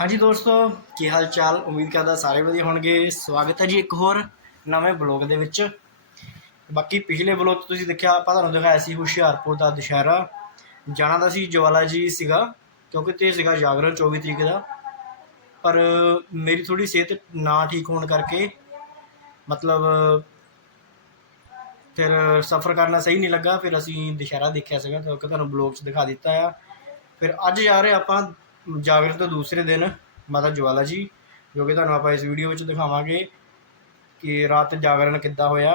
ਹਾਂਜੀ ਦੋਸਤੋ, ਕੀ ਹਾਲ ਚਾਲ ਉਮੀਦ ਕਰਦਾ ਸਾਰੇ ਵਧੀਆ ਹੋਣਗੇ। ਸਵਾਗਤ ਹੈ ਜੀ ਇੱਕ ਹੋਰ ਨਵੇਂ ਬਲੌਗ ਦੇ ਵਿੱਚ। ਬਾਕੀ ਪਿਛਲੇ ਬਲੌਗ ਤੁਸੀਂ ਦੇਖਿਆ, ਆਪਾਂ ਤੁਹਾਨੂੰ ਦਿਖਾਇਆ ਸੀ ਹੁਸ਼ਿਆਰਪੁਰ ਦਾ ਦੁਸ਼ਹਿਰਾ। ਜਾਣਾ ਤਾਂ ਸੀ ਜਵਾਲਾ ਜੀ ਸੀਗਾ, ਕਿਉਂਕਿ ਤੇ ਸੀਗਾ ਜਾਗਰਣ 24 ਤਰੀਕ ਦਾ। ਪਰ ਮੇਰੀ ਥੋੜੀ ਸਿਹਤ ਨਾ ਠੀਕ ਹੋਣ ਕਰਕੇ, ਮਤਲਬ ਫਿਰ ਸਫ਼ਰ ਕਰਨਾ ਸਹੀ ਨਹੀਂ ਲੱਗਾ। ਫਿਰ ਅਸੀਂ ਦੁਸ਼ਹਿਰਾ ਦੇਖਿਆ ਸੀਗਾ ਕਿਉਂਕਿ ਤੁਹਾਨੂੰ ਬਲੌਗ 'ਚ ਦਿਖਾ ਦਿੱਤਾ ਆ। ਫਿਰ ਅੱਜ ਜਾ ਰਹੇ ਆਪਾਂ ਜਾਗਰਣ ਤੋਂ ਦੂਸਰੇ ਦਿਨ, ਮਾਤਾ ਜਵਾਲਾ ਜੀ, ਜੋ ਕਿ ਤੁਹਾਨੂੰ ਆਪਾਂ ਇਸ ਵੀਡੀਓ ਵਿੱਚ ਦਿਖਾਵਾਂਗੇ ਕਿ ਰਾਤ ਜਾਗਰਣ ਕਿੱਦਾਂ ਹੋਇਆ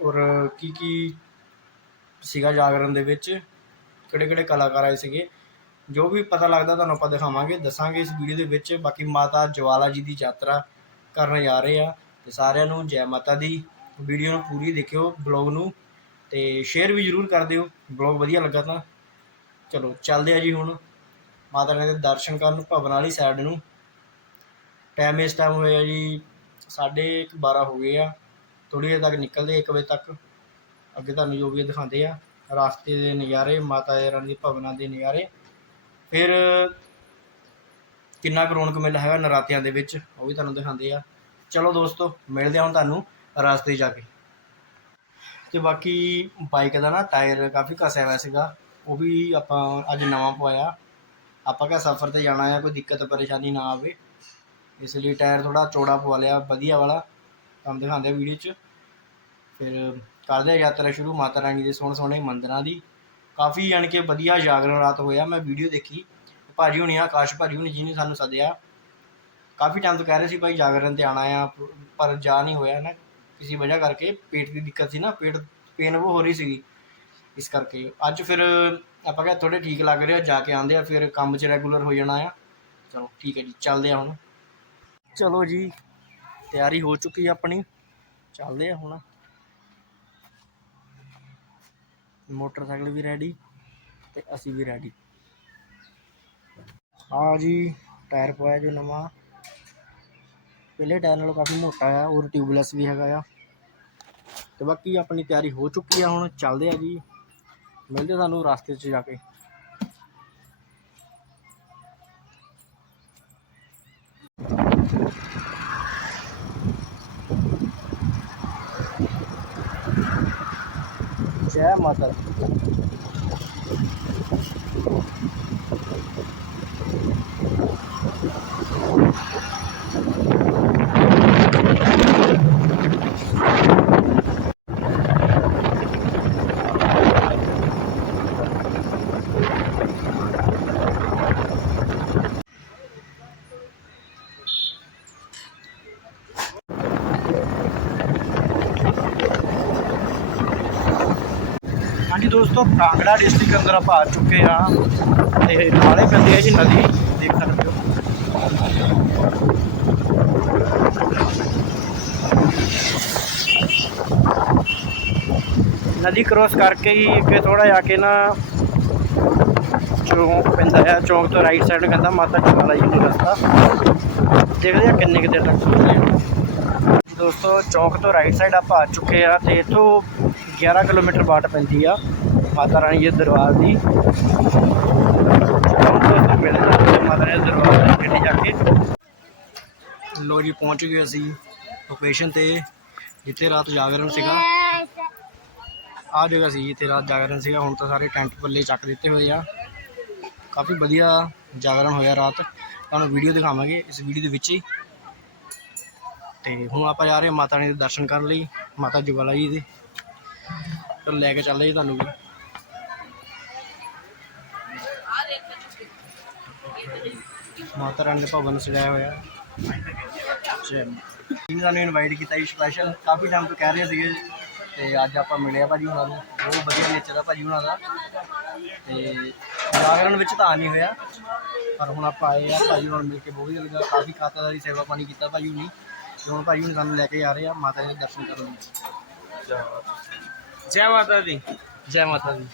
ਔਰ ਕੀ ਕੀ ਸੀਗਾ ਜਾਗਰਣ ਦੇ ਵਿੱਚ, ਕਿਹੜੇ ਕਿਹੜੇ ਕਲਾਕਾਰ ਆਏ ਸੀਗੇ। ਜੋ ਵੀ ਪਤਾ ਲੱਗਦਾ ਤੁਹਾਨੂੰ ਆਪਾਂ ਦਿਖਾਵਾਂਗੇ, ਦੱਸਾਂਗੇ ਇਸ ਵੀਡੀਓ ਦੇ ਵਿੱਚ। ਬਾਕੀ ਮਾਤਾ ਜਵਾਲਾ ਜੀ ਦੀ ਯਾਤਰਾ ਕਰਨ ਜਾ ਰਹੇ ਆ ਤੇ ਸਾਰਿਆਂ ਨੂੰ ਜੈ ਮਾਤਾ ਦੀ ਵੀਡੀਓ ਨੂੰ ਪੂਰੀ ਦੇਖਿਓ ਬਲੌਗ ਨੂੰ ਤੇ ਸ਼ੇਅਰ ਵੀ ਜ਼ਰੂਰ ਕਰ ਦਿਓ। ਬਲੌਗ ਵਧੀਆ ਲੱਗਾ ਤਾਂ ਚਲੋ ਚੱਲਦੇ ਆ ਜੀ ਹੁਣ। ਮਾਤਾ ਰਾਣੀ ਦੇ ਦਰਸ਼ਨ ਕਰਨ ਭਵਨ ਵਾਲੀ ਸਾਈਡ ਨੂੰ। ਟਾਈਮ ਇਸ ਟਾਈਮ ਹੋਇਆ ਜੀ ਸਾਢੇ ਕੁ ਬਾਰਾਂ ਹੋ ਗਏ ਆ। ਥੋੜੀ ਦੇਰ ਤੱਕ ਨਿਕਲਦੇ 1 ਵਜੇ ਤੱਕ। ਅੱਗੇ ਤੁਹਾਨੂੰ ਜੋ ਵੀ ਦਿਖਾਉਂਦੇ ਆ, ਰਾਸਤੇ ਦੇ ਨਜ਼ਾਰੇ, ਮਾਤਾ ਰਾਣੀ ਦੇ ਭਵਨਾਂ ਦੇ ਨਜ਼ਾਰੇ। ਫਿਰ ਕਿੰਨਾ ਕੁ ਰੌਣਕ ਮੇਲਾ ਹੈਗਾ ਨਰਾਤਿਆਂ ਦੇ ਵਿੱਚ, ਉਹ ਵੀ ਤੁਹਾਨੂੰ ਦਿਖਾਉਂਦੇ ਆ। ਚਲੋ ਦੋਸਤੋ, ਮਿਲਦੇ ਹਾਂ ਤੁਹਾਨੂੰ ਰਾਸਤੇ ਜਾ ਕੇ। ਤੇ ਬਾਕੀ ਬਾਈਕ ਦਾ ਨਾ ਟਾਇਰ ਕਾਫੀ ਘਸਿਆ ਹੋਇਆ ਸੀਗਾ, ਉਹ ਵੀ ਆਪਾਂ ਅੱਜ ਨਵਾਂ ਪਵਾਇਆ। ਆਪਾਂ ਕਿਹਾ ਸਫ਼ਰ ਤੇ ਜਾਣਾ ਹੈ ਕੋਈ ਦਿੱਕਤ, ਪਰੇਸ਼ਾਨੀ ਨਾ ਆਵੇ। ਇਸ ਲਈ ਟਾਇਰ ਥੋੜਾ ਚੌੜਾ ਪਵਾ ਲਿਆ, ਵਧੀਆ ਵਾਲਾ, ਤੁਹਾਨੂੰ ਦਿਖਾਉਂਦੇ ਵੀਡੀਓ 'ਚ। ਫਿਰ ਕਰਦੇ ਆ ਯਾਤਰਾ ਸ਼ੁਰੂ, ਮਾਤਾ ਰਾਣੀ ਦੇ ਸੋਹਣੇ ਸੋਹਣੇ ਮੰਦਰਾਂ ਦੀ। ਕਾਫੀ ਯਾਨੀ ਕਿ ਵਧੀਆ ਜਾਗਰਣ ਰਾਤ ਹੋਇਆ, ਮੈਂ ਵੀਡੀਓ ਦੇਖੀ। ਭਾਜੀ ਹੁਣੀ, ਆਕਾਸ਼ ਭਾਜੀ ਹੁਣੀ ਜਿਹਨੇ ਸਾਨੂੰ ਸੱਦਿਆ। ਕਾਫੀ ਟਾਈਮ ਤੋਂ ਕਹਿ ਰਹੇ ਸੀ, ਭਾਈ ਜਾਗਰਣ ਤੇ ਆਣਾ ਆ, ਪਰ ਜਾ ਨਹੀਂ ਹੋਇਆ ਨਾ ਕਿਸੇ ਵਜ੍ਹਾ ਕਰਕੇ ਪੇਟ ਦੀ ਦਿੱਕਤ ਸੀ ਨਾ, ਪੇਟ ਪੇਨ ਉਹ ਹੋ ਰਹੀ ਸੀਗੀ। ਇਸ ਕਰਕੇ। ਅੱਜ ਫਿਰ ਆਪਾਂ ਕਿਹਾ ਥੋੜੇ ਠੀਕ ਲੱਗ ਰਿਹਾ ਜਾ ਕੇ ਆਂਦੇ ਆ, ਫਿਰ ਕੰਮ 'ਚ ਰੈਗੂਲਰ ਹੋ ਜਾਣਾ ਆ। ਚਲੋ ਠੀਕ ਹੈ ਜੀ, ਚੱਲਦੇ ਆ ਹੁਣ। ਚਲੋ ਜੀ, ਤਿਆਰੀ ਹੋ ਚੁੱਕੀ ਆ ਆਪਣੀ। ਚੱਲਦੇ ਆ ਹੁਣ। ਮੋਟਰਸਾਈਕਲ ਵੀ ਰੈਡੀ ਤੇ ਅਸੀਂ ਵੀ ਰੈਡੀ ਆ ਜੀ, ਟਾਇਰ ਪਾਇਆ ਜੋ ਨਵਾਂ। ਪਹਿਲੇ ਟਾਇਰ ਨਾਲੋਂ ਕਾਫੀ ਮੋਟਾ ਆ ਔਰ ਟਿਊਬਲੈਸ ਵੀ ਹੈਗਾ ਆ। ਤੇ ਬਾਕੀ ਆਪਣੀ ਤਿਆਰੀ ਹੋ ਚੁੱਕੀ ਆ ਹੁਣ, ਚੱਲਦੇ ਆ ਜੀ। ਮਿਲਦੇ ਸਾਨੂੰ ਰਸਤੇ 'ਚ ਜਾ ਕੇ ਜੈ ਮਾਤਾ ਦੀ। ਹਾਂਜੀ ਦੋਸਤੋ ਕਾਂਗੜਾ ਡਿਸਟ੍ਰਿਕਟ ਅੰਦਰ ਆਪਾਂ ਆ ਚੁੱਕੇ ਆ ਤੇ ਨਾਲੇ ਪੈਂਦੀ ਹੈ ਜੀ ਨਦੀ, ਦੇਖ ਸਕਦੇ ਹੋ। ਨਦੀ ਕ੍ਰੋਸ ਕਰਕੇ ਹੀ ਅੱਗੇ ਥੋੜਾ ਜਾ ਕੇ ਨਾ ਚੌਂਕ ਪੈਂਦਾ ਹੈ, ਚੌਂਕ ਤੋਂ ਰਾਈਟ ਸਾਈਡ ਕਹਿੰਦਾ ਮਾਤਾ ਜਵਾਲਾ ਜੀ ਦਾ ਰਸਤਾ। ਦੇਖਦੇ ਆ ਕਿੰਨੇ ਕੁ ਦੇਰ ਤੱਕ ਪਹੁੰਚਦੇ ਦੋਸਤੋ ਚੌਂਕ ਤੋਂ ਰਾਈਟ ਸਾਈਡ ਆਪਾਂ ਆ ਚੁੱਕੇ ਆ ਤੇ ਇੱਥੋਂ 11 ਕਿਲੋਮੀਟਰ ਬਾਟ ਪੈਂਦੀ ਆ। ਮਾਤਾ ਰਾਣੀ ਦੇ ਦਰਬਾਰ ਦੀ। ਚਲੋ ਦੋਸਤੋ ਮਿਲਦੇ ਹਾਂ ਮਾਤਾ ਰਾਣੀ ਦਰਬਾਰ ਦੇ ਜਾ ਕੇ ਲੋ ਜੀ ਪਹੁੰਚ ਗਏ ਅਸੀਂ ਲੋਕੇਸ਼ਨ ਤੇ, ਜਿੱਥੇ ਰਾਤ ਜਾਗਰਣ ਸੀਗਾ। ਆ ਜਗ੍ਹਾ ਸੀ ਜਿੱਥੇ ਰਾਤ ਜਾਗਰਣ ਸੀਗਾ। ਹੁਣ ਤਾਂ ਸਾਰੇ ਟੈਂਟ ਪੱਲੇ ਚੱਕ ਦਿੱਤੇ ਹੋਏ ਆ। ਕਾਫੀ ਵਧੀਆ ਜਾਗਰਣ ਹੋਇਆ ਰਾਤ। ਤੁਹਾਨੂੰ ਵੀਡੀਓ ਦਿਖਾਵਾਂਗੇ ਇਸ ਵੀਡੀਓ ਦੇ ਵਿੱਚ ਹੀ। ਤੇ ਹੁਣ ਆਪਾਂ ਜਾ ਰਹੇ ਹਾਂ ਮਾਤਾ ਰਾਣੀ ਦੇ ਦਰਸ਼ਨ ਕਰਨ ਲਈ। ਮਾਤਾ ਜਵਾਲਾ ਜੀ ਦੇ। ਤੇ ਲੈ ਕੇ ਚੱਲਦੇ ਜੀ ਤੁਹਾਨੂੰ ਵੀ। ਮਾਤਾ ਰਾਣੀ ਦੇ ਭਵਨ ਸਜਾਇਆ ਹੋਇਆ। ਜੈ ਜੀ ਸਾਨੂੰ ਇਨਵਾਈਟ ਕੀਤਾ ਜੀ ਸਪੈਸ਼ਲ ਕਾਫੀ ਟਾਈਮ ਤੋਂ ਕਹਿ ਰਹੇ ਸੀਗੇ ਤੇ ਅੱਜ ਆਪਾਂ ਮਿਲਿਆ ਭਾਜੀ ਹੁਣਾਂ ਨੂੰ। ਬਹੁਤ ਵਧੀਆ ਨੇਚਰ ਆ ਭਾਜੀ ਹੁਣਾਂ ਦਾ। ਤੇ ਜਾਗਰਣ ਵਿੱਚ ਤਾਂ ਆ ਨਹੀਂ ਹੋਇਆ ਪਰ ਹੁਣ ਆਪਾਂ ਆਏ ਆ ਭਾਜੀ ਹੁਣ ਮਿਲ ਕੇ ਬਹੁਤ ਵਧੀਆ ਲੱਗਾ। ਕਾਫੀ ਖਾਤਾਦਾਰੀ ਸੇਵਾ ਪਾਣੀ ਕੀਤਾ ਭਾਜੀ ਹੁਣੀ ਤੇ ਹੁਣ ਭਾਜੀ ਹੁਣੀ ਸਾਨੂੰ ਲੈ ਕੇ ਜਾ ਰਹੇ ਆ ਮਾਤਾ ਜੀ ਦੇ ਦਰਸ਼ਨ ਕਰਨ ਲਈ। ਜੈ ਮਾਤਾ ਦੀ। ਜੈ ਮਾਤਾ ਦੀ।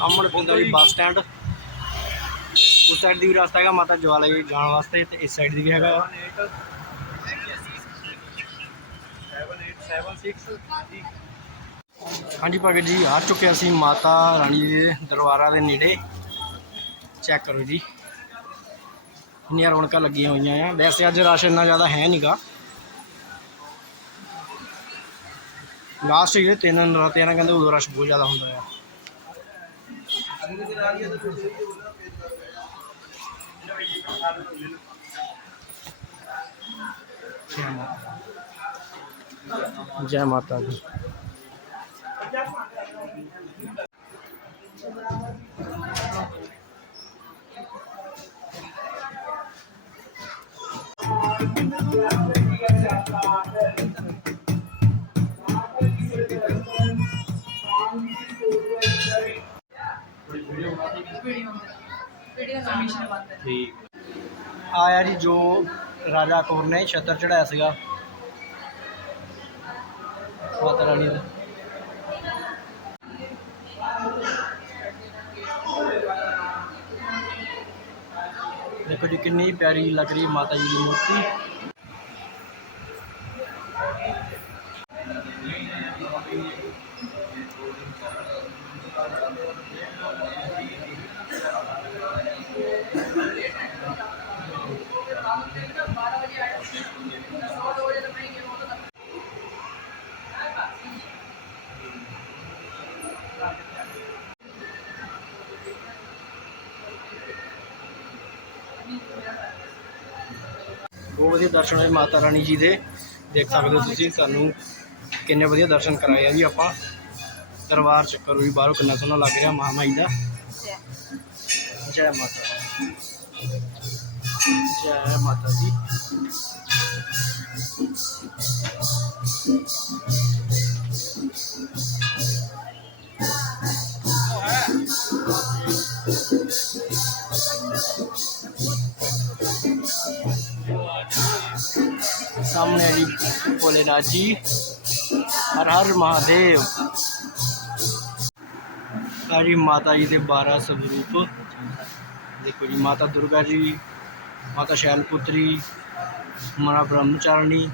ਸਾਹਮਣੇ ਪੈਂਦਾ ਜੀ ਬੱਸ ਸਟੈਂਡ। ਉਸ ਸਾਈਡ ਦੀ ਵੀ ਰਸਤਾ ਹੈਗਾ, ਮਾਤਾ ਜਵਾਲਾ ਜੀ ਜਾਣ ਵਾਸਤੇ ਤੇ ਇਸ ਸਾਈਡ ਦੀ ਵੀ ਹੈਗਾ। 7876 ਹਾਂਜੀ ਭਗਤ ਜੀ, ਆ ਚੁੱਕੇ ਅਸੀਂ ਮਾਤਾ ਰਾਣੀ ਦੇ ਦਰਬਾਰਾਂ ਦੇ ਨੇੜੇ। ਚੈੱਕ ਕਰੋ ਜੀ। ਇੰਨੀਆਂ ਰੌਣਕਾਂ ਲੱਗੀਆਂ ਹੋਈਆਂ ਆ। ਵੈਸੇ ਅੱਜ ਰਸ਼ ਇੰਨਾ ਜ਼ਿਆਦਾ ਹੈ ਨਹੀਂਗਾ ਲਾਸਟ ਜਿਹੜੇ ਤਿੰਨ ਨਰਾਤਿਆਂ ਨਾਲ ਕਹਿੰਦੇ ਉਦੋਂ ਰਸ਼ ਬਹੁਤ ਜ਼ਿਆਦਾ ਹੁੰਦਾ ਆ। ਜੈ ਮਾਤਾ ਜੈ ਮਾਤਾ ਠੀਕ ਆਇਆ ਜੀ ਜੋ ਰਾਜਾ ਅਕਬਰ ਨੇ ਛਤਰ ਚੜਾਇਆ ਸੀਗਾ ਮਾਤਾ ਰਾਣੀ ਦਾ ਦੇਖੋ ਜੀ ਕਿੰਨੀ ਪਿਆਰੀ ਲੱਗ ਰਹੀ ਮਾਤਾ ਜੀ ਦੀ ਮੂਰਤੀ ਦਰਸ਼ਨ ਹੋਏ ਮਾਤਾ ਰਾਣੀ ਜੀ ਦੇ। ਦੇਖ ਸਕਦੇ ਹੋ ਤੁਸੀਂ, ਸਾਨੂੰ ਕਿੰਨੇ ਵਧੀਆ ਦਰਸ਼ਨ ਕਰਾਏ ਆ ਜੀ ਆਪਾਂ। ਦਰਬਾਰ ਚੱਕਰ ਵੀ ਬਾਹਰੋਂ ਕਿੰਨਾ ਸੋਹਣਾ ਲੱਗ ਰਿਹਾ ਮਹਾਮਾਈ ਦਾ। ਜੈ ਮਾਤਾ ਜੈ ਮਾਤਾ ਦੀ। ਸਾਹਮਣੇ ਆ ਜੀ ਭੋਲੇਨਾਥ ਜੀ। ਹਰ ਹਰ ਮਹਾਦੇਵ। ਆ ਜੀ ਮਾਤਾ ਜੀ ਦੇ 12 ਸਵਰੂਪ। ਦੇਖੋ ਜੀ, ਮਾਤਾ ਦੁਰਗਾ ਜੀ, ਮਾਤਾ ਸ਼ੈਲਪੁੱਤਰੀ, ਮਾਂ ਬ੍ਰਹਮਚਾਰਣੀ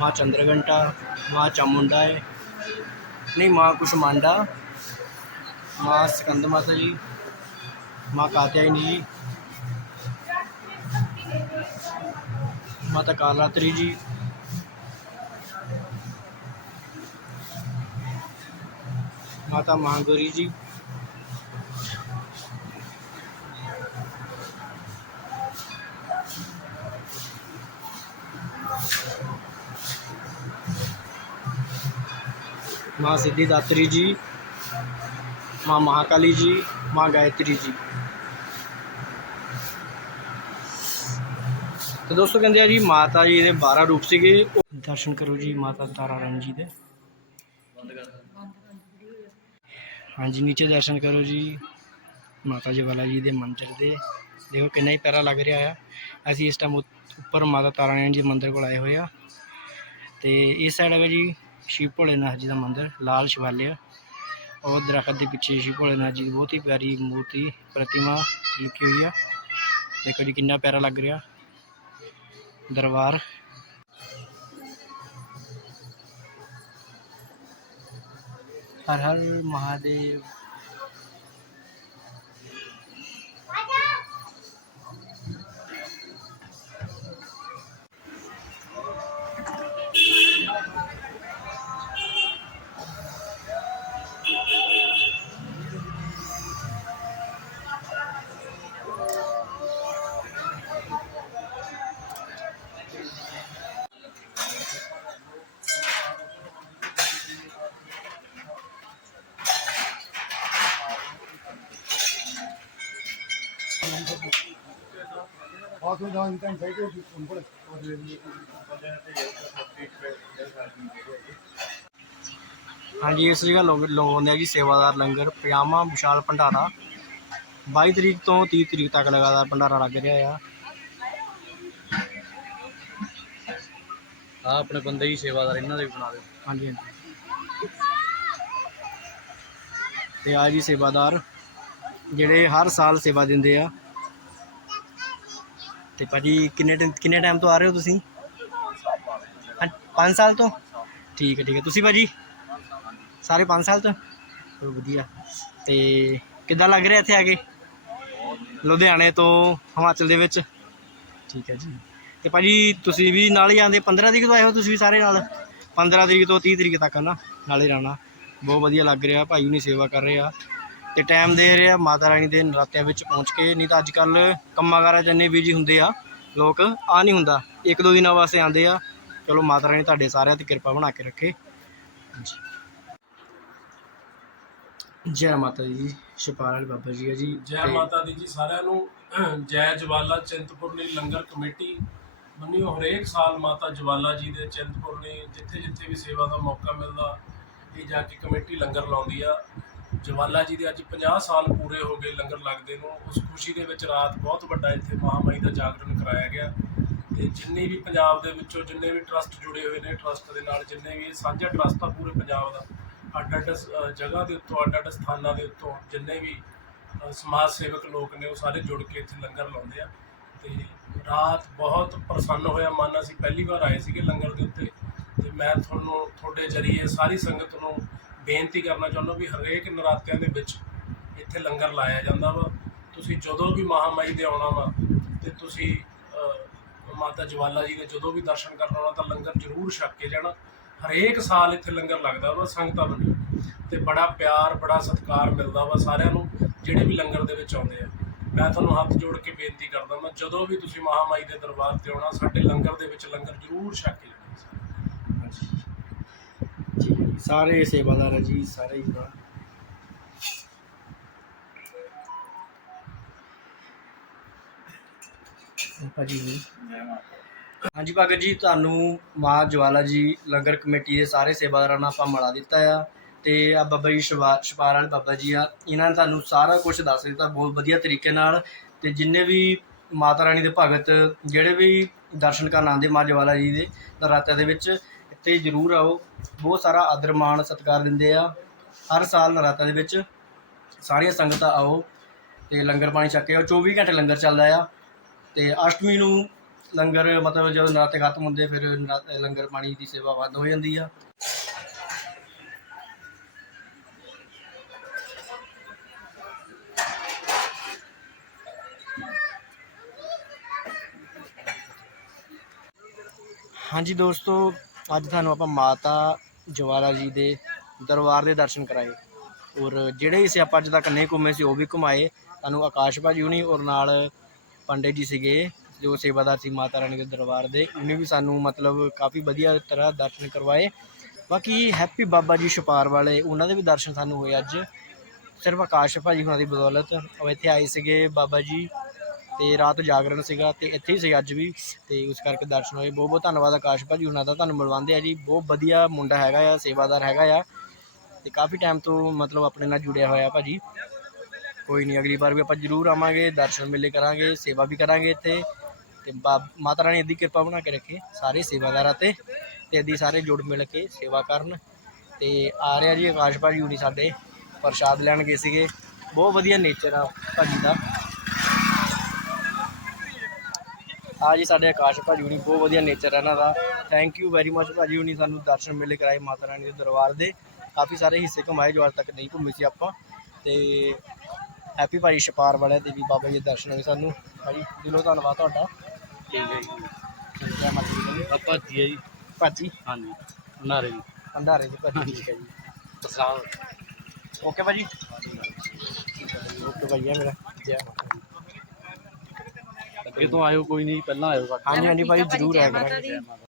ਮਾਂ ਚੰਦਰਗੰਟਾ, ਮਾਂ ਚਾਮੁੰਡਾ ਹੈ ਨਹੀਂ, ਮਾਂ ਕੁਸ਼ਮਾਂਡਾ, ਮਾਂ ਸਕੰਦ ਮਾਤਾ ਜੀ, ਮਾਂ ਮਾਤਾ ਕਾਲਾਤਰੀ ਜੀ ਮਾਤਾ ਮਹਾਗੌਰੀ ਜੀ माँ सिद्धिदात्री जी माँ महाकाली जी माँ गायत्री जी ਤੇ ਦੋਸਤੋ ਕਹਿੰਦੇ ਆ ਜੀ, ਮਾਤਾ ਜੀ ਦੇ 12 ਰੂਪ ਸੀਗੇ ਦਰਸ਼ਨ ਕਰੋ ਜੀ ਮਾਤਾ ਤਾਰਾ ਰਾਣੀ ਜੀ ਦੇ। ਹਾਂਜੀ, ਨੀਚੇ ਦਰਸ਼ਨ ਕਰੋ ਜੀ ਮਾਤਾ ਜਵਾਲਾ ਜੀ ਦੇ ਮੰਦਿਰ ਦੇ। ਦੇਖੋ ਕਿੰਨਾ ਹੀ ਪਿਆਰਾ ਲੱਗ ਰਿਹਾ ਆ। ਅਸੀਂ ਇਸ ਟਾਈਮ ਉੱਪਰ ਮਾਤਾ ਤਾਰਾ ਰਾਣੀ ਜੀ ਦੇ ਮੰਦਿਰ ਕੋਲ ਆਏ ਹੋਏ ਆ। ਤੇ ਇਸ ਸਾਈਡ ਹੈਗਾ ਜੀ ਸ਼ਿਵ ਭੋਲੇਨਾਥ ਜੀ ਦਾ ਮੰਦਿਰ, ਲਾਲ ਸ਼ਿਵਾਲਿਆ। ਉਹ ਦਰਖਤ ਦੇ ਪਿੱਛੇ ਸ਼ਿਵ ਭੋਲੇਨਾਥ ਜੀ ਦੀ ਬਹੁਤ ਹੀ ਪਿਆਰੀ ਮੂਰਤੀ, ਪ੍ਰਤਿਮਾ ਲਿਖੀ ਹੋਈ ਆ। ਦੇਖੋ ਜੀ ਕਿੰਨਾ ਪਿਆਰਾ ਲੱਗ ਰਿਹਾ। ਦਰਬਾਰ। ਹਰ ਹਰ ਮਹਾਦੇਵ ਹਾਂਜੀ ਇਸ ਜਗ੍ਹਾ ਲੋਕ ਲਗਾਉਂਦੇ ਆ ਜੀ ਸੇਵਾਦਾਰ ਲੰਗਰ ਪਜਾਮਾ ਵਿਸ਼ਾਲ ਭੰਡਾਰਾ। 22 ਤਰੀਕ ਤੋਂ 30 ਤਰੀਕ ਤੱਕ ਲਗਾਤਾਰ ਭੰਡਾਰਾ ਲੱਗ ਰਿਹਾ ਆ। ਆ ਆਪਣੇ ਬੰਦੇ ਹੀ ਸੇਵਾਦਾਰ ਇਹਨਾਂ ਦੇ ਵੀ ਬਣਾ ਦਿਓ। ਹਾਂਜੀ ਹਾਂਜੀ। ਤੇ ਆ ਜੀ ਸੇਵਾਦਾਰ ਜਿਹੜੇ ਹਰ ਸਾਲ ਸੇਵਾ ਦਿੰਦੇ ਆ। ਤੇ ਭਾਜੀ ਕਿੰਨੇ ਟਾਈਮ ਕਿੰਨੇ ਟਾਈਮ ਤੋਂ ਆ ਰਹੇ ਹੋ ਤੁਸੀਂ? 5 ਸਾਲ ਤੋਂ? ਠੀਕ ਹੈ ਠੀਕ ਹੈ। ਤੁਸੀਂ ਭਾਜੀ? ਸਾਰੇ 5 ਸਾਲ ਤੋਂ? ਚਲੋ ਵਧੀਆ। ਤੇ ਕਿੱਦਾਂ ਲੱਗ ਰਿਹਾ ਇੱਥੇ ਆ ਕੇ? ਲੁਧਿਆਣੇ ਤੋਂ ਹਿਮਾਚਲ ਦੇ ਵਿੱਚ? ਠੀਕ ਹੈ ਜੀ। ਤੇ ਭਾਜੀ ਤੁਸੀਂ ਵੀ ਨਾਲ ਹੀ ਆਂਦੇ 15 ਤਰੀਕ ਤੋਂ ਆਏ ਹੋ ਤੁਸੀਂ ਵੀ ਸਾਰੇ ਨਾਲ? 15 ਤਰੀਕ ਤੋਂ 30 ਤਰੀਕ ਤੱਕ ਨਾ, ਨਾਲੇ ਰਹਿਣਾ। ਬਹੁਤ ਵਧੀਆ ਲੱਗ ਰਿਹਾ, ਭਾਈ ਹੁਣੀ ਸੇਵਾ ਕਰ ਰਹੇ ਆ। ਤੇ ਟਾਈਮ ਦੇ ਰਿਹਾ ਮਾਤਾ ਰਾਣੀ ਦੇ ਨਰਾਤਿਆਂ ਵਿੱਚ ਪਹੁੰਚ ਕੇ ਨਹੀਂ ਤਾਂ ਅੱਜ ਕੱਲ ਕੰਮਾਂ ਕਾਰਾਂ 'ਚ ਇੰਨੇ ਬਿਜ਼ੀ ਹੁੰਦੇ ਆ ਲੋਕ ਆ ਨਹੀਂ ਹੁੰਦਾ। ਇੱਕ ਦੋ ਦਿਨਾਂ ਵਾਸਤੇ ਆਂਦੇ ਆ। ਚਲੋ ਮਾਤਾ ਰਾਣੀ ਤੁਹਾਡੇ ਸਾਰਿਆਂ ਤੇ ਕਿਰਪਾ ਬਣਾ ਕੇ ਰੱਖੇ। ਜੈ ਮਾਤਾ ਜੀ ਸ਼ਪਾਲ ਬਾਬਾ ਜੀ ਆ ਜੀ। ਜੈ ਤੇ ਮਾਤਾ ਦੀ ਜੀ ਸਾਰਿਆਂ ਨੂੰ ਜੈ ਜਵਾਲਾ ਚਿੰਤਪੁਰਨੀ ਲੰਗਰ ਕਮੇਟੀ। ਮੰਨਿਓ ਹਰੇਕ ਸਾਲ ਮਾਤਾ ਜਵਾਲਾ ਜੀ ਦੇ ਚਿੰਤਪੁਰਨੀ ਜਿੱਥੇ ਜਿੱਥੇ ਵੀ ਸੇਵਾ ਦਾ ਮੌਕਾ ਮਿਲਦਾ ਇਹ ਜਾ ਕੇ ਕਮੇਟੀ ਲੰਗਰ ਲਾਉਂਦੀ ਆ। ਜਵਾਲਾ ਜੀ ਦੇ ਅੱਜ 50 ਸਾਲ ਪੂਰੇ ਹੋ ਗਏ ਲੰਗਰ ਲੱਗਦੇ ਨੂੰ। ਉਸ ਖੁਸ਼ੀ ਦੇ ਵਿੱਚ ਰਾਤ ਬਹੁਤ ਵੱਡਾ ਇੱਥੇ ਮਹਾਮਾਈ ਦਾ ਜਾਗਰਣ ਕਰਾਇਆ ਗਿਆ। ਤੇ ਜਿੰਨੇ ਵੀ ਪੰਜਾਬ ਦੇ ਵਿੱਚੋਂ ਜਿੰਨੇ ਵੀ ਟਰਸਟ ਜੁੜੇ ਹੋਏ ਨੇ ਟਰਸਟ ਦੇ ਨਾਲ ਜਿੰਨੇ ਵੀ ਇਹ ਸਾਂਝਾ ਟਰਸਟ ਆ ਪੂਰੇ ਪੰਜਾਬ ਦਾ, ਅੱਡ ਅੱਡ ਸ- ਜਗ੍ਹਾ ਦੇ ਉੱਤੋਂ, ਅੱਡ ਅੱਡ ਸਥਾਨਾਂ ਦੇ ਉੱਤੋਂ ਜਿੰਨੇ ਵੀ ਸਮਾਜ ਸੇਵਕ ਲੋਕ ਨੇ ਉਹ ਸਾਰੇ ਜੁੜ ਕੇ ਇੱਥੇ ਲੰਗਰ ਲਾਉਂਦੇ ਆ। ਤੇ ਰਾਤ ਬਹੁਤ ਪ੍ਰਸੰਨ ਹੋਇਆ, ਮਨ ਅਸੀਂ ਪਹਿਲੀ ਵਾਰ ਆਏ ਸੀਗੇ ਲੰਗਰ ਦੇ ਉੱਤੇ। ਤੇ ਮੈਂ ਤੁਹਾਨੂੰ, ਤੁਹਾਡੇ ਜਰੀਏ ਸਾਰੀ ਸੰਗਤ ਨੂੰ ਬੇਨਤੀ ਕਰਨਾ ਚਾਹੁੰਦਾ ਵੀ ਹਰੇਕ ਨਰਾਤਿਆਂ ਦੇ ਵਿੱਚ ਇੱਥੇ ਲੰਗਰ ਲਾਇਆ ਜਾਂਦਾ ਵਾ। ਤੁਸੀਂ ਜਦੋਂ ਵੀ ਮਹਾਮਾਈ ਦੇ ਆਉਣਾ ਵਾ ਤੇ ਤੁਸੀਂ ਮਾਤਾ ਜਵਾਲਾ ਜੀ ਦੇ ਜਦੋਂ ਵੀ ਦਰਸ਼ਨ ਕਰਨ ਆਉਣਾ ਤਾਂ ਲੰਗਰ ਜ਼ਰੂਰ ਛਕ ਕੇ ਜਾਣਾ। ਹਰੇਕ ਸਾਲ ਇੱਥੇ ਲੰਗਰ ਲੱਗਦਾ ਵਾ ਸੰਗਤਾਂ ਨੂੰ। ਤੇ ਬੜਾ ਪਿਆਰ, ਬੜਾ ਸਤਿਕਾਰ ਮਿਲਦਾ ਵਾ ਸਾਰਿਆਂ ਨੂੰ ਜਿਹੜੇ ਵੀ ਲੰਗਰ ਦੇ ਵਿੱਚ ਆਉਂਦੇ ਆ। ਮੈਂ ਤੁਹਾਨੂੰ ਹੱਥ ਜੋੜ ਕੇ ਬੇਨਤੀ ਕਰਦਾ ਮੈਂ ਜਦੋਂ ਵੀ ਤੁਸੀਂ ਮਹਾਮਾਈ ਦੇ ਦਰਬਾਰ ਤੇ ਆਉਣਾ, ਸਾਡੇ ਲੰਗਰ ਦੇ ਵਿੱਚ ਲੰਗਰ ਜ਼ਰੂਰ ਛਕ ਕੇ ਜਾਣਾ। ਸਾਰੇ ਸੇਵਾਦਾਰ ਆ ਜੀ ਸਾਰੇ ਹੀ ਭਾਜੀ ਜੀ? ਹਾਂਜੀ ਭਗਤ ਜੀ ਤੁਹਾਨੂੰ ਮਾਂ ਜਵਾਲਾ ਜੀ ਲੰਗਰ ਕਮੇਟੀ ਦੇ ਸਾਰੇ ਸੇਵਾਦਾਰਾਂ ਨਾਲ ਆਪਾਂ ਮਿਲਾ ਦਿੱਤਾ ਆ। ਤੇ ਆ ਬਾਬਾ ਜੀ ਸ਼ਿਵਾ ਛਪਾਰ ਵਾਲੇ ਬਾਬਾ ਜੀ ਆ ਇਹਨਾਂ ਨੇ ਤੁਹਾਨੂੰ ਸਾਰਾ ਕੁਝ ਦੱਸ ਦਿੱਤਾ ਬਹੁਤ ਵਧੀਆ ਤਰੀਕੇ ਨਾਲ। ਤੇ ਜਿੰਨੇ ਵੀ ਮਾਤਾ ਰਾਣੀ ਦੇ ਭਗਤ ਜਿਹੜੇ ਵੀ ਦਰਸ਼ਨ ਕਰਨ ਆਉਂਦੇ ਮਾਂ ਜਵਾਲਾ ਜੀ ਦੇ ਨਰਾਤਿਆਂ ਦੇ ਵਿੱਚ ਇੱਥੇ ਜ਼ਰੂਰ ਆਓ। ਬਹੁਤ ਸਾਰਾ ਆਦਰ, ਮਾਣ, ਸਤਿਕਾਰ ਦਿੰਦੇ ਆ। ਹਰ ਸਾਲ ਨਰਾਤਿਆਂ ਦੇ ਵਿੱਚ ਸਾਰੀਆਂ ਸੰਗਤਾਂ ਆਓ ਤੇ ਲੰਗਰ ਪਾਣੀ ਛਕ ਕੇ ਆਓ। 24 ਘੰਟੇ ਲੰਗਰ ਚੱਲਦਾ ਆ ਤੇ ਅਸ਼ਟਮੀ ਨੂੰ ਲੰਗਰ, ਮਤਲਬ ਜਦੋਂ ਨਰਾਤੇ ਖਤਮ ਹੁੰਦੇ, ਫਿਰ ਨਰਾ- ਲੰਗਰ ਪਾਣੀ ਦੀ ਸੇਵਾ ਬੰਦ ਹੋ ਜਾਂਦੀ ਆ। ਹਾਂਜੀ ਦੋਸਤੋ ਅੱਜ ਤੁਹਾਨੂੰ ਆਪਾਂ ਮਾਤਾ ਜਵਾਲਾ ਜੀ ਦੇ ਦਰਬਾਰ ਦੇ ਦਰਸ਼ਨ ਕਰਾਏ। ਔਰ ਜਿਹੜੇ ਅਸੀਂ ਆਪਾਂ ਅੱਜ ਤੱਕ ਨਹੀਂ ਘੁੰਮੇ ਸੀ, ਉਹ ਵੀ ਘੁਮਾਏ। ਤੁਹਾਨੂੰ ਆਕਾਸ਼ ਭਾਜੀ ਹੁਣੀ ਔਰ ਨਾਲ ਪੰਡਿਤ ਜੀ ਸੀਗੇ, ਜੋ ਸੇਵਾਦਾਰ ਸੀ ਮਾਤਾ ਰਾਣੀ ਦੇ ਦਰਬਾਰ ਦੇ। ਉਹਨੇ ਵੀ ਸਾਨੂੰ ਮਤਲਬ ਕਾਫੀ ਵਧੀਆ ਤਰ੍ਹਾਂ ਦਰਸ਼ਨ ਕਰਵਾਏ। ਬਾਕੀ ਹੈਪੀ ਬਾਬਾ ਜੀ ਛਪਾਰ ਵਾਲੇ, ਉਹਨਾਂ ਦੇ ਵੀ ਦਰਸ਼ਨ ਸਾਨੂੰ ਹੋਏ ਅੱਜ। ਸਿਰਫ ਆਕਾਸ਼ ਭਾਜੀ ਹੁਣਾਂ ਦੀ ਬਦੌਲਤ, ਉਹ ਇੱਥੇ ਆਏ ਸੀਗੇ ਬਾਬਾ ਜੀ। ਤੇ ਰਾਤ ਜਾਗਰਣ ਸੀਗਾ ਤੇ ਇੱਥੇ ਹੀ ਸੀ ਅੱਜ ਵੀ ਤੇ ਉਸ ਕਰਕੇ ਦਰਸ਼ਨ ਹੋਏ। ਬਹੁਤ ਬਹੁਤ ਧੰਨਵਾਦ ਆਕਾਸ਼ ਭਾਜੀ ਉਹਨਾਂ ਦਾ, ਤੁਹਾਨੂੰ ਮਿਲਵਾਉਂਦੇ ਆ ਜੀ। ਬਹੁਤ ਵਧੀਆ ਮੁੰਡਾ ਹੈਗਾ ਆ, ਸੇਵਾਦਾਰ ਹੈਗਾ ਆ ਤੇ ਕਾਫੀ ਟਾਈਮ ਤੋਂ ਮਤਲਬ ਆਪਣੇ ਨਾਲ ਜੁੜਿਆ ਹੋਇਆ ਭਾਜੀ। ਕੋਈ ਨਹੀਂ, ਅਗਲੀ ਵਾਰ ਵੀ ਆਪਾਂ ਜ਼ਰੂਰ ਆਵਾਂਗੇ, ਦਰਸ਼ਨ ਮੇਲੇ ਕਰਾਂਗੇ, ਸੇਵਾ ਵੀ ਕਰਾਂਗੇ ਇੱਥੇ ਤੇ ਬਾ- ਮਾਤਾ ਰਾਣੀ ਅੱਦੀ ਕਿਰਪਾ ਬਣਾ ਕੇ ਰੱਖੇ ਸਾਰੇ ਸੇਵਾਦਾਰਾਂ ਤੇ ਤੇ ਅੱਦੀ ਸਾਰੇ ਜੁੜ ਮਿਲ ਕੇ ਸੇਵਾ ਕਰਨ ਤੇ ਆ ਰਿਹਾ ਜੀ ਆਕਾਸ਼ ਭਾਜੀ ਹੁਣੀ ਸਾਡੇ ਪ੍ਰਸ਼ਾਦ ਲੈਣ ਗਏ ਸੀਗੇ। ਬਹੁਤ ਵਧੀਆ ਨੇਚਰ ਆ ਭਾਜੀ ਦਾ। ਆ ਜੀ ਸਾਡੇ ਆਕਾਸ਼ ਭਾਜੀ ਹੁਣੀ ਬਹੁਤ ਵਧੀਆ ਨੇਚਰ ਹੈ ਇਹਨਾਂ ਦਾ। ਥੈਂਕ ਯੂ ਵੈਰੀ ਮਚ ਭਾਜੀ ਹੁਣੀ ਸਾਨੂੰ ਦਰਸ਼ਨ ਮੇਲੇ ਕਰਾਏ ਮਾਤਾ ਰਾਣੀ ਦੇ ਦਰਬਾਰ ਦੇ। ਕਾਫੀ ਸਾਰੇ ਹਿੱਸੇ ਘੁਮਾਏ ਜੋ ਅੱਜ ਤੱਕ ਨਹੀਂ ਘੁੰਮੇ ਸੀ ਆਪਾਂ। ਤੇ ਹੈਪੀ ਭਾਜੀ ਛਪਾਰ ਵਾਲਿਆਂ ਤੇ ਵੀ ਬਾਬਾ ਜੀ ਦੇ ਦਰਸ਼ਨ ਹੋਏ ਸਾਨੂੰ। ਭਾਜੀ ਦਿਲੋਂ ਧੰਨਵਾਦ ਤੁਹਾਡਾ। ਠੀਕ ਹੈ ਜੀ। ਜੈ ਮਾਤਾ ਦੀ ਦੀ। ਆਪਾਂ ਜੀ ਹੈ ਜੀ। ਭਾਜੀ? ਹਾਂਜੀ। ਨਾਰੇ ਜੀ। ਭੰਡਾਰੇ ਦੀ ਭਾਜੀ ਠੀਕ ਹੈ ਜੀ। ਪ੍ਰਸਾਦ। ਓਕੇ ਭਾਜੀ। ਓਕੇ ਭਾਈ ਮੇਰਾ ਜੈ ਮਾਤਾ ਦੀ। ਅੱਗੇ ਤੋਂ ਆਇਓ ਕੋਈ ਨਹੀਂ ਪਹਿਲਾਂ ਆਇਓ ਘੱਟ ਹਾਂਜੀ ਹਾਂਜੀ ਭਾਜੀ ਜ਼ਰੂਰ ਆਇਆ ਕਰਾਂਗੇ।